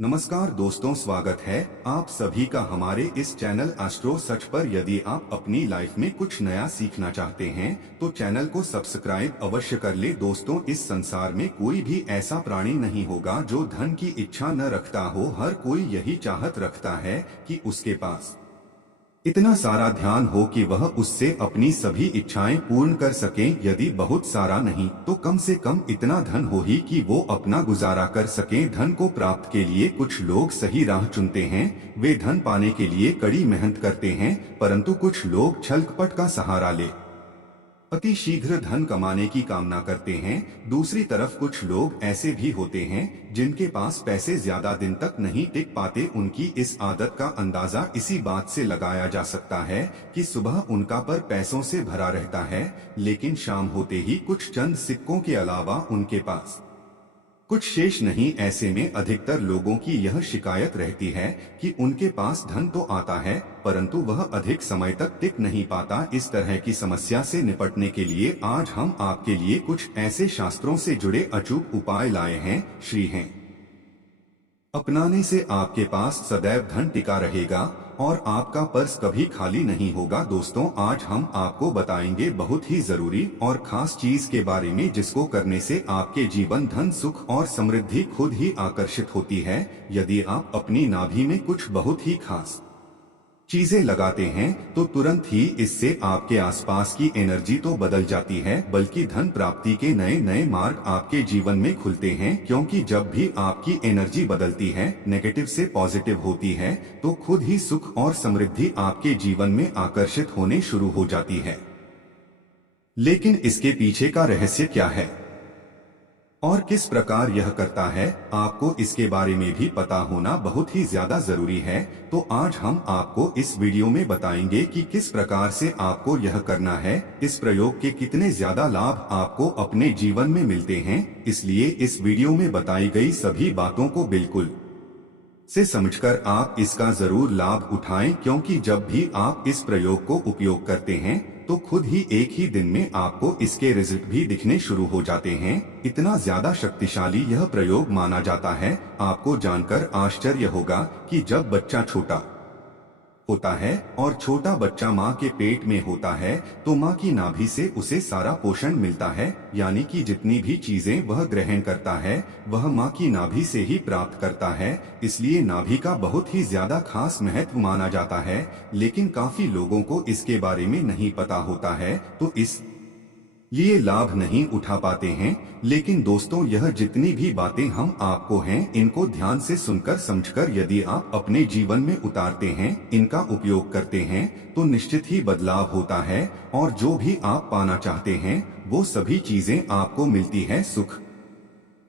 नमस्कार दोस्तों, स्वागत है आप सभी का हमारे इस चैनल एस्ट्रो सच पर। यदि आप अपनी लाइफ में कुछ नया सीखना चाहते हैं तो चैनल को सब्सक्राइब अवश्य कर ले। दोस्तों, इस संसार में कोई भी ऐसा प्राणी नहीं होगा जो धन की इच्छा न रखता हो। हर कोई यही चाहत रखता है कि उसके पास इतना सारा ध्यान हो कि वह उससे अपनी सभी इच्छाएं पूर्ण कर सकें। यदि बहुत सारा नहीं तो कम से कम इतना धन हो ही कि वो अपना गुजारा कर सकें। धन को प्राप्त के लिए कुछ लोग सही राह चुनते हैं, वे धन पाने के लिए कड़ी मेहनत करते हैं, परंतु कुछ लोग छल कपट का सहारा ले अति शीघ्र धन कमाने की कामना करते हैं। दूसरी तरफ कुछ लोग ऐसे भी होते हैं जिनके पास पैसे ज्यादा दिन तक नहीं टिक पाते। उनकी इस आदत का अंदाजा इसी बात से लगाया जा सकता है कि सुबह उनका पर पैसों से भरा रहता है, लेकिन शाम होते ही कुछ चंद सिक्कों के अलावा उनके पास कुछ शेष नहीं। ऐसे में अधिकतर लोगों की यह शिकायत रहती है कि उनके पास धन तो आता है परंतु वह अधिक समय तक टिक नहीं पाता। इस तरह की समस्या से निपटने के लिए आज हम आपके लिए कुछ ऐसे शास्त्रों से जुड़े अचूक उपाय लाए हैं। श्री हैं अपनाने से आपके पास सदैव धन टिका रहेगा और आपका पर्स कभी खाली नहीं होगा। दोस्तों, आज हम आपको बताएंगे बहुत ही जरूरी और खास चीज के बारे में जिसको करने से आपके जीवन धन, सुख और समृद्धि खुद ही आकर्षित होती है। यदि आप अपनी नाभि में कुछ बहुत ही खास चीजें लगाते हैं तो तुरंत ही इससे आपके आसपास की एनर्जी तो बदल जाती है, बल्कि धन प्राप्ति के नए नए मार्ग आपके जीवन में खुलते हैं। क्योंकि जब भी आपकी एनर्जी बदलती है, नेगेटिव से पॉजिटिव होती है, तो खुद ही सुख और समृद्धि आपके जीवन में आकर्षित होने शुरू हो जाती है। लेकिन इसके पीछे का रहस्य क्या है और किस प्रकार यह करता है, आपको इसके बारे में भी पता होना बहुत ही ज्यादा जरूरी है। तो आज हम आपको इस वीडियो में बताएंगे कि किस प्रकार से आपको यह करना है, इस प्रयोग के कितने ज्यादा लाभ आपको अपने जीवन में मिलते हैं। इसलिए इस वीडियो में बताई गई सभी बातों को बिल्कुल से समझकर आप इसका जरूर लाभ उठाएं, क्योंकि जब भी आप इस प्रयोग को उपयोग करते हैं तो खुद ही एक ही दिन में आपको इसके रिजल्ट भी दिखने शुरू हो जाते हैं। इतना ज्यादा शक्तिशाली यह प्रयोग माना जाता है। आपको जानकर आश्चर्य होगा कि जब बच्चा छोटा होता है और छोटा बच्चा माँ के पेट में होता है तो माँ की नाभि से उसे सारा पोषण मिलता है, यानी कि जितनी भी चीजें वह ग्रहण करता है वह माँ की नाभि से ही प्राप्त करता है। इसलिए नाभि का बहुत ही ज्यादा खास महत्व माना जाता है, लेकिन काफी लोगों को इसके बारे में नहीं पता होता है, तो इस ये लाभ नहीं उठा पाते हैं। लेकिन दोस्तों, यह जितनी भी बातें हम आपको हैं, इनको ध्यान से सुनकर समझकर यदि आप अपने जीवन में उतारते हैं, इनका उपयोग करते हैं, तो निश्चित ही बदलाव होता है और जो भी आप पाना चाहते हैं वो सभी चीजें आपको मिलती है। सुख,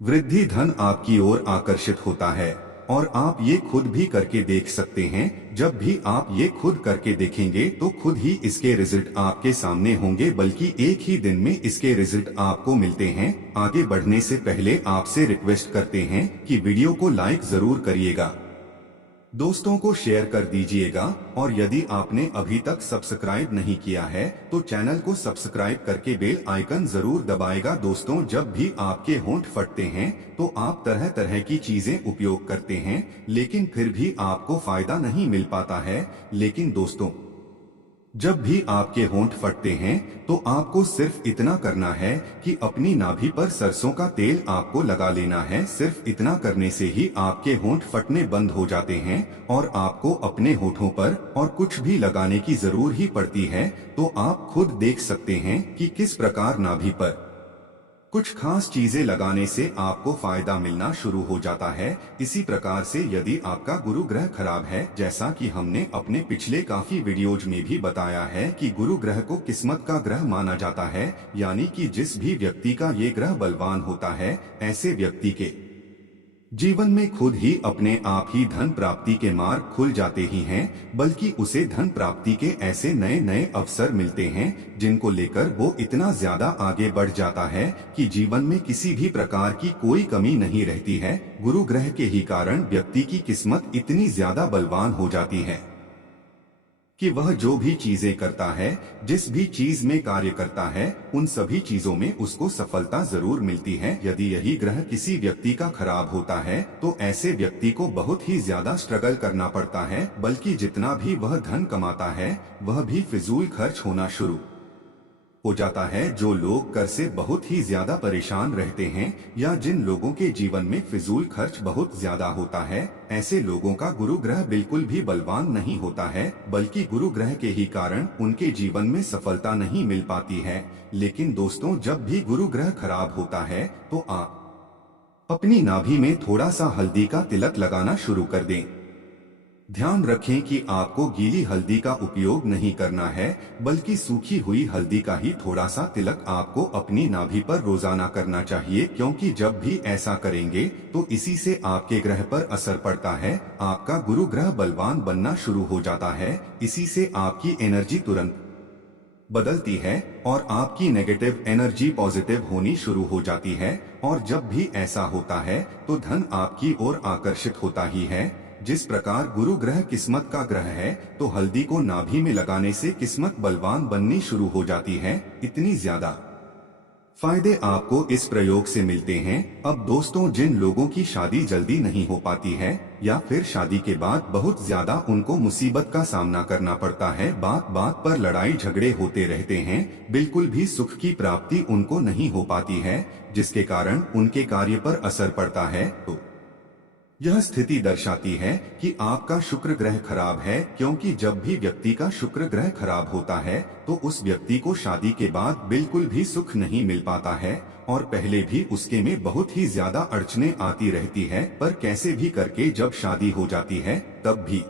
वृद्धि, धन आपकी ओर आकर्षित होता है और आप ये खुद भी करके देख सकते हैं। जब भी आप ये खुद करके देखेंगे तो खुद ही इसके रिजल्ट आपके सामने होंगे, बल्कि एक ही दिन में इसके रिजल्ट आपको मिलते हैं। आगे बढ़ने से पहले आपसे रिक्वेस्ट करते हैं कि वीडियो को लाइक जरूर करिएगा, दोस्तों को शेयर कर दीजिएगा और यदि आपने अभी तक सब्सक्राइब नहीं किया है तो चैनल को सब्सक्राइब करके बेल आइकन जरूर दबाएगा। दोस्तों, जब भी आपके होंठ फटते हैं तो आप तरह तरह की चीजें उपयोग करते हैं, लेकिन फिर भी आपको फायदा नहीं मिल पाता है। लेकिन दोस्तों, जब भी आपके होंठ फटते हैं तो आपको सिर्फ इतना करना है कि अपनी नाभि पर सरसों का तेल आपको लगा लेना है। सिर्फ इतना करने से ही आपके होंठ फटने बंद हो जाते हैं और आपको अपने होठों पर और कुछ भी लगाने की जरूर ही पड़ती है। तो आप खुद देख सकते हैं कि किस प्रकार नाभि पर कुछ खास चीजें लगाने से आपको फायदा मिलना शुरू हो जाता है। इसी प्रकार से यदि आपका गुरु ग्रह खराब है, जैसा कि हमने अपने पिछले काफी वीडियोज में भी बताया है कि गुरु ग्रह को किस्मत का ग्रह माना जाता है, यानी कि जिस भी व्यक्ति का ये ग्रह बलवान होता है, ऐसे व्यक्ति के जीवन में खुद ही अपने आप ही धन प्राप्ति के मार्ग खुल जाते ही हैं, बल्कि उसे धन प्राप्ति के ऐसे नए नए अवसर मिलते हैं जिनको लेकर वो इतना ज्यादा आगे बढ़ जाता है कि जीवन में किसी भी प्रकार की कोई कमी नहीं रहती है। गुरु ग्रह के ही कारण व्यक्ति की किस्मत इतनी ज्यादा बलवान हो जाती है कि वह जो भी चीजें करता है, जिस भी चीज में कार्य करता है, उन सभी चीजों में उसको सफलता जरूर मिलती है। यदि यही ग्रह किसी व्यक्ति का खराब होता है तो ऐसे व्यक्ति को बहुत ही ज्यादा स्ट्रगल करना पड़ता है, बल्कि जितना भी वह धन कमाता है वह भी फिजूल खर्च होना शुरू हो जाता है। जो लोग कर से बहुत ही ज्यादा परेशान रहते हैं या जिन लोगों के जीवन में फिजूल खर्च बहुत ज्यादा होता है, ऐसे लोगों का गुरु ग्रह बिल्कुल भी बलवान नहीं होता है, बल्कि गुरु ग्रह के ही कारण उनके जीवन में सफलता नहीं मिल पाती है। लेकिन दोस्तों, जब भी गुरु ग्रह खराब होता है तो आप अपनी नाभि में थोड़ा सा हल्दी का तिलक लगाना शुरू कर दें। ध्यान रखें कि आपको गीली हल्दी का उपयोग नहीं करना है, बल्कि सूखी हुई हल्दी का ही थोड़ा सा तिलक आपको अपनी नाभि पर रोजाना करना चाहिए, क्योंकि जब भी ऐसा करेंगे तो इसी से आपके ग्रह पर असर पड़ता है। आपका गुरु ग्रह बलवान बनना शुरू हो जाता है। इसी से आपकी एनर्जी तुरंत बदलती है और आपकी नेगेटिव एनर्जी पॉजिटिव होनी शुरू हो जाती है। और जब भी ऐसा होता है तो धन आपकी ओर आकर्षित होता ही है। जिस प्रकार गुरु ग्रह किस्मत का ग्रह है, तो हल्दी को नाभि में लगाने से किस्मत बलवान बननी शुरू हो जाती है। इतनी ज्यादा फायदे आपको इस प्रयोग से मिलते हैं। अब दोस्तों, जिन लोगों की शादी जल्दी नहीं हो पाती है या फिर शादी के बाद बहुत ज्यादा उनको मुसीबत का सामना करना पड़ता है, बात बात पर लड़ाई झगड़े होते रहते हैं, बिल्कुल भी सुख की प्राप्ति उनको नहीं हो पाती है, जिसके कारण उनके कार्य पर असर पड़ता है, तो यह स्थिति दर्शाती है कि आपका शुक्र ग्रह खराब है। क्योंकि जब भी व्यक्ति का शुक्र ग्रह खराब होता है तो उस व्यक्ति को शादी के बाद बिल्कुल भी सुख नहीं मिल पाता है और पहले भी उसके में बहुत ही ज्यादा अड़चने आती रहती है। पर कैसे भी करके जब शादी हो जाती है तब भी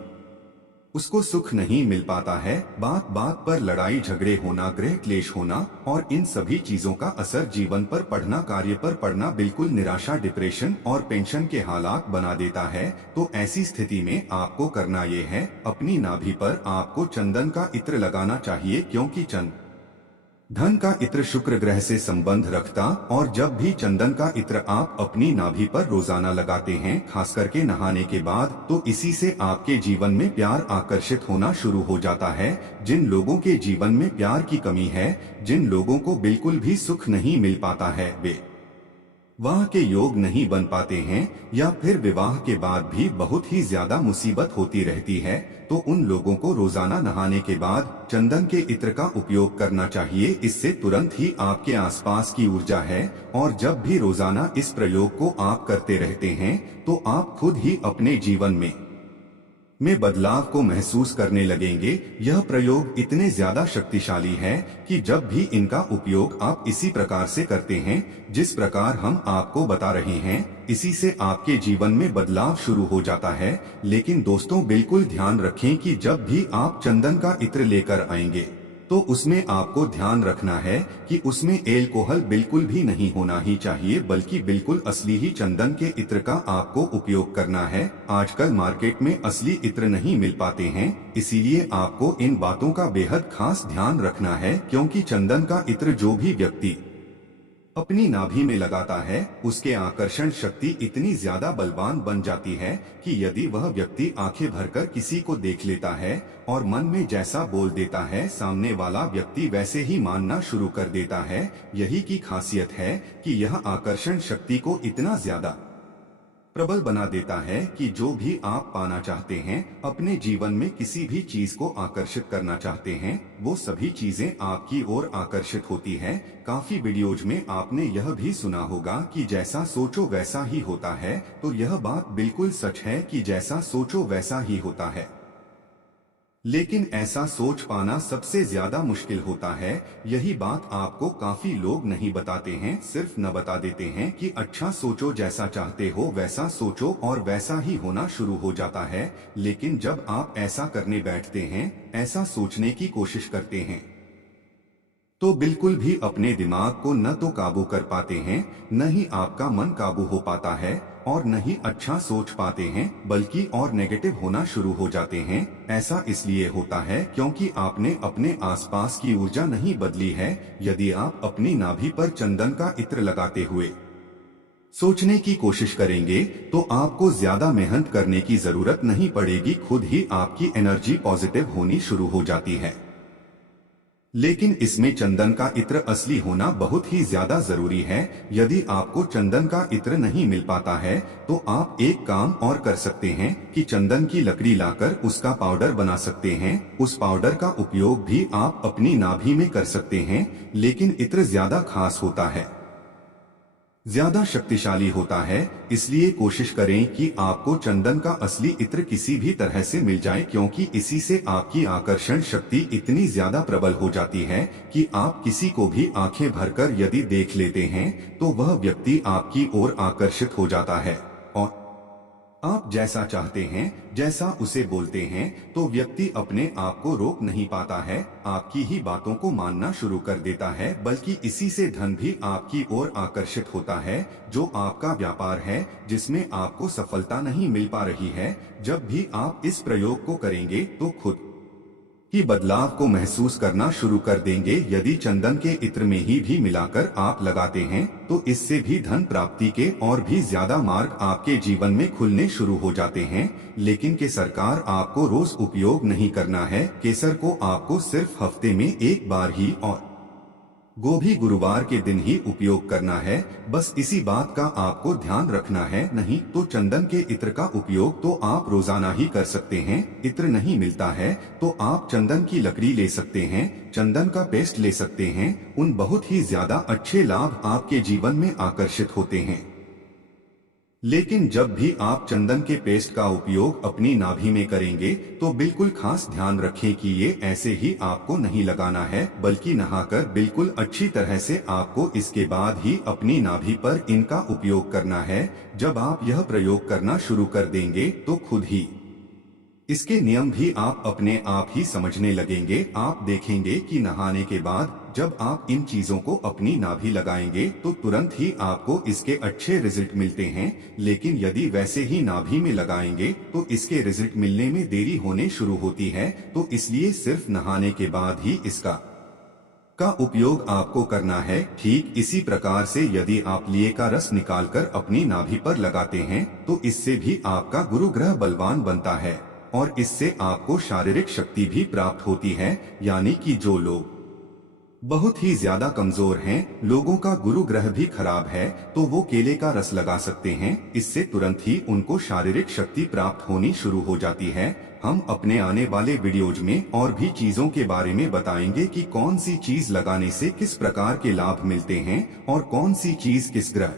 उसको सुख नहीं मिल पाता है। बात बात पर लड़ाई झगड़े होना, गृह क्लेश होना और इन सभी चीजों का असर जीवन पर पढ़ना, कार्य पर पड़ना बिल्कुल निराशा, डिप्रेशन और पेंशन के हालात बना देता है। तो ऐसी स्थिति में आपको करना ये है, अपनी नाभि पर आपको चंदन का इत्र लगाना चाहिए, क्योंकि धन का इत्र शुक्र ग्रह से संबंध रखता। और जब भी चंदन का इत्र आप अपनी नाभि पर रोजाना लगाते हैं, खास करके नहाने के बाद, तो इसी से आपके जीवन में प्यार आकर्षित होना शुरू हो जाता है। जिन लोगों के जीवन में प्यार की कमी है, जिन लोगों को बिल्कुल भी सुख नहीं मिल पाता है, वे विवाह के योग नहीं बन पाते हैं या फिर विवाह के बाद भी बहुत ही ज्यादा मुसीबत होती रहती है, तो उन लोगों को रोजाना नहाने के बाद चंदन के इत्र का उपयोग करना चाहिए। इससे तुरंत ही आपके आसपास की ऊर्जा है और जब भी रोजाना इस प्रयोग को आप करते रहते हैं तो आप खुद ही अपने जीवन में बदलाव को महसूस करने लगेंगे। यह प्रयोग इतने ज्यादा शक्तिशाली है कि जब भी इनका उपयोग आप इसी प्रकार से करते हैं जिस प्रकार हम आपको बता रहे हैं, इसी से आपके जीवन में बदलाव शुरू हो जाता है। लेकिन दोस्तों, बिल्कुल ध्यान रखें कि जब भी आप चंदन का इत्र लेकर आएंगे तो उसमें आपको ध्यान रखना है कि उसमें एल्कोहल बिल्कुल भी नहीं होना ही चाहिए, बल्कि बिल्कुल असली ही चंदन के इत्र का आपको उपयोग करना है। आजकल मार्केट में असली इत्र नहीं मिल पाते हैं, इसीलिए आपको इन बातों का बेहद खास ध्यान रखना है, क्योंकि चंदन का इत्र जो भी व्यक्ति अपनी नाभि में लगाता है, उसके आकर्षण शक्ति इतनी ज्यादा बलवान बन जाती है कि यदि वह व्यक्ति आंखें भरकर किसी को देख लेता है और मन में जैसा बोल देता है, सामने वाला व्यक्ति वैसे ही मानना शुरू कर देता है। यही की खासियत है कि यह आकर्षण शक्ति को इतना ज्यादा प्रबल बना देता है कि जो भी आप पाना चाहते हैं, अपने जीवन में किसी भी चीज को आकर्षित करना चाहते हैं, वो सभी चीजें आपकी ओर आकर्षित होती हैं। काफी वीडियोज में आपने यह भी सुना होगा कि जैसा सोचो वैसा ही होता है, तो यह बात बिल्कुल सच है कि जैसा सोचो वैसा ही होता है। लेकिन ऐसा सोच पाना सबसे ज्यादा मुश्किल होता है। यही बात आपको काफी लोग नहीं बताते हैं, सिर्फ न बता देते हैं कि अच्छा सोचो, जैसा चाहते हो वैसा सोचो और वैसा ही होना शुरू हो जाता है। लेकिन जब आप ऐसा करने बैठते हैं, ऐसा सोचने की कोशिश करते हैं, तो बिल्कुल भी अपने दिमाग को न तो काबू कर पाते हैं, न ही आपका मन काबू हो पाता है और न ही अच्छा सोच पाते हैं, बल्कि और नेगेटिव होना शुरू हो जाते हैं। ऐसा इसलिए होता है क्योंकि आपने अपने आसपास की ऊर्जा नहीं बदली है। यदि आप अपनी नाभि पर चंदन का इत्र लगाते हुए सोचने की कोशिश करेंगे तो आपको ज्यादा मेहनत करने की जरूरत नहीं पड़ेगी, खुद ही आपकी एनर्जी पॉजिटिव होनी शुरू हो जाती है। लेकिन इसमें चंदन का इत्र असली होना बहुत ही ज्यादा जरूरी है। यदि आपको चंदन का इत्र नहीं मिल पाता है तो आप एक काम और कर सकते हैं कि चंदन की लकड़ी लाकर उसका पाउडर बना सकते हैं। उस पाउडर का उपयोग भी आप अपनी नाभि में कर सकते हैं, लेकिन इत्र ज्यादा खास होता है, ज्यादा शक्तिशाली होता है। इसलिए कोशिश करें कि आपको चंदन का असली इत्र किसी भी तरह से मिल जाए, क्योंकि इसी से आपकी आकर्षण शक्ति इतनी ज्यादा प्रबल हो जाती है कि आप किसी को भी आंखें भरकर यदि देख लेते हैं तो वह व्यक्ति आपकी ओर आकर्षित हो जाता है और आप जैसा चाहते हैं, जैसा उसे बोलते हैं, तो व्यक्ति अपने आप को रोक नहीं पाता है, आपकी ही बातों को मानना शुरू कर देता है। बल्कि इसी से धन भी आपकी ओर आकर्षित होता है। जो आपका व्यापार है जिसमें आपको सफलता नहीं मिल पा रही है, जब भी आप इस प्रयोग को करेंगे तो खुद ही बदलाव को महसूस करना शुरू कर देंगे। यदि चंदन के इत्र में ही भी मिलाकर आप लगाते हैं तो इससे भी धन प्राप्ति के और भी ज्यादा मार्ग आपके जीवन में खुलने शुरू हो जाते हैं। लेकिन केसर का आपको रोज उपयोग नहीं करना है। केसर को आपको सिर्फ हफ्ते में एक बार ही और गोभी गुरुवार के दिन ही उपयोग करना है। बस इसी बात का आपको ध्यान रखना है। नहीं तो चंदन के इत्र का उपयोग तो आप रोजाना ही कर सकते हैं। इत्र नहीं मिलता है तो आप चंदन की लकड़ी ले सकते हैं, चंदन का पेस्ट ले सकते हैं। उन बहुत ही ज्यादा अच्छे लाभ आपके जीवन में आकर्षित होते हैं। लेकिन जब भी आप चंदन के पेस्ट का उपयोग अपनी नाभि में करेंगे तो बिल्कुल खास ध्यान रखें कि ये ऐसे ही आपको नहीं लगाना है, बल्कि नहाकर बिल्कुल अच्छी तरह से आपको इसके बाद ही अपनी नाभि पर इनका उपयोग करना है। जब आप यह प्रयोग करना शुरू कर देंगे तो खुद ही इसके नियम भी आप अपने आप ही समझने लगेंगे। आप देखेंगे कि नहाने के बाद जब आप इन चीजों को अपनी नाभि लगाएंगे तो तुरंत ही आपको इसके अच्छे रिजल्ट मिलते हैं। लेकिन यदि वैसे ही नाभि में लगाएंगे तो इसके रिजल्ट मिलने में देरी होने शुरू होती है। तो इसलिए सिर्फ नहाने के बाद ही इसका उपयोग आपको करना है। ठीक इसी प्रकार से यदि आप लिए का रस निकालकर अपनी नाभि पर लगाते हैं तो इससे भी आपका गुरु ग्रह बलवान बनता है और इससे आपको शारीरिक शक्ति भी प्राप्त होती है। यानी कि जो लोग बहुत ही ज्यादा कमजोर हैं, लोगों का गुरु ग्रह भी खराब है, तो वो केले का रस लगा सकते हैं। इससे तुरंत ही उनको शारीरिक शक्ति प्राप्त होनी शुरू हो जाती है। हम अपने आने वाले वीडियोज में और भी चीजों के बारे में बताएंगे कि कौन सी चीज लगाने से किस प्रकार के लाभ मिलते हैं और कौन सी चीज किस ग्रह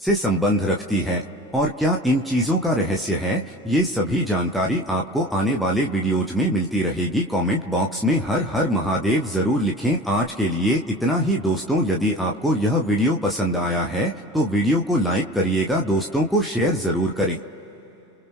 से संबंध रखती है और क्या इन चीजों का रहस्य है। ये सभी जानकारी आपको आने वाले वीडियोज में मिलती रहेगी। कमेंट बॉक्स में हर हर महादेव जरूर लिखें। आज के लिए इतना ही दोस्तों। यदि आपको यह वीडियो पसंद आया है तो वीडियो को लाइक करिएगा, दोस्तों को शेयर जरूर करें।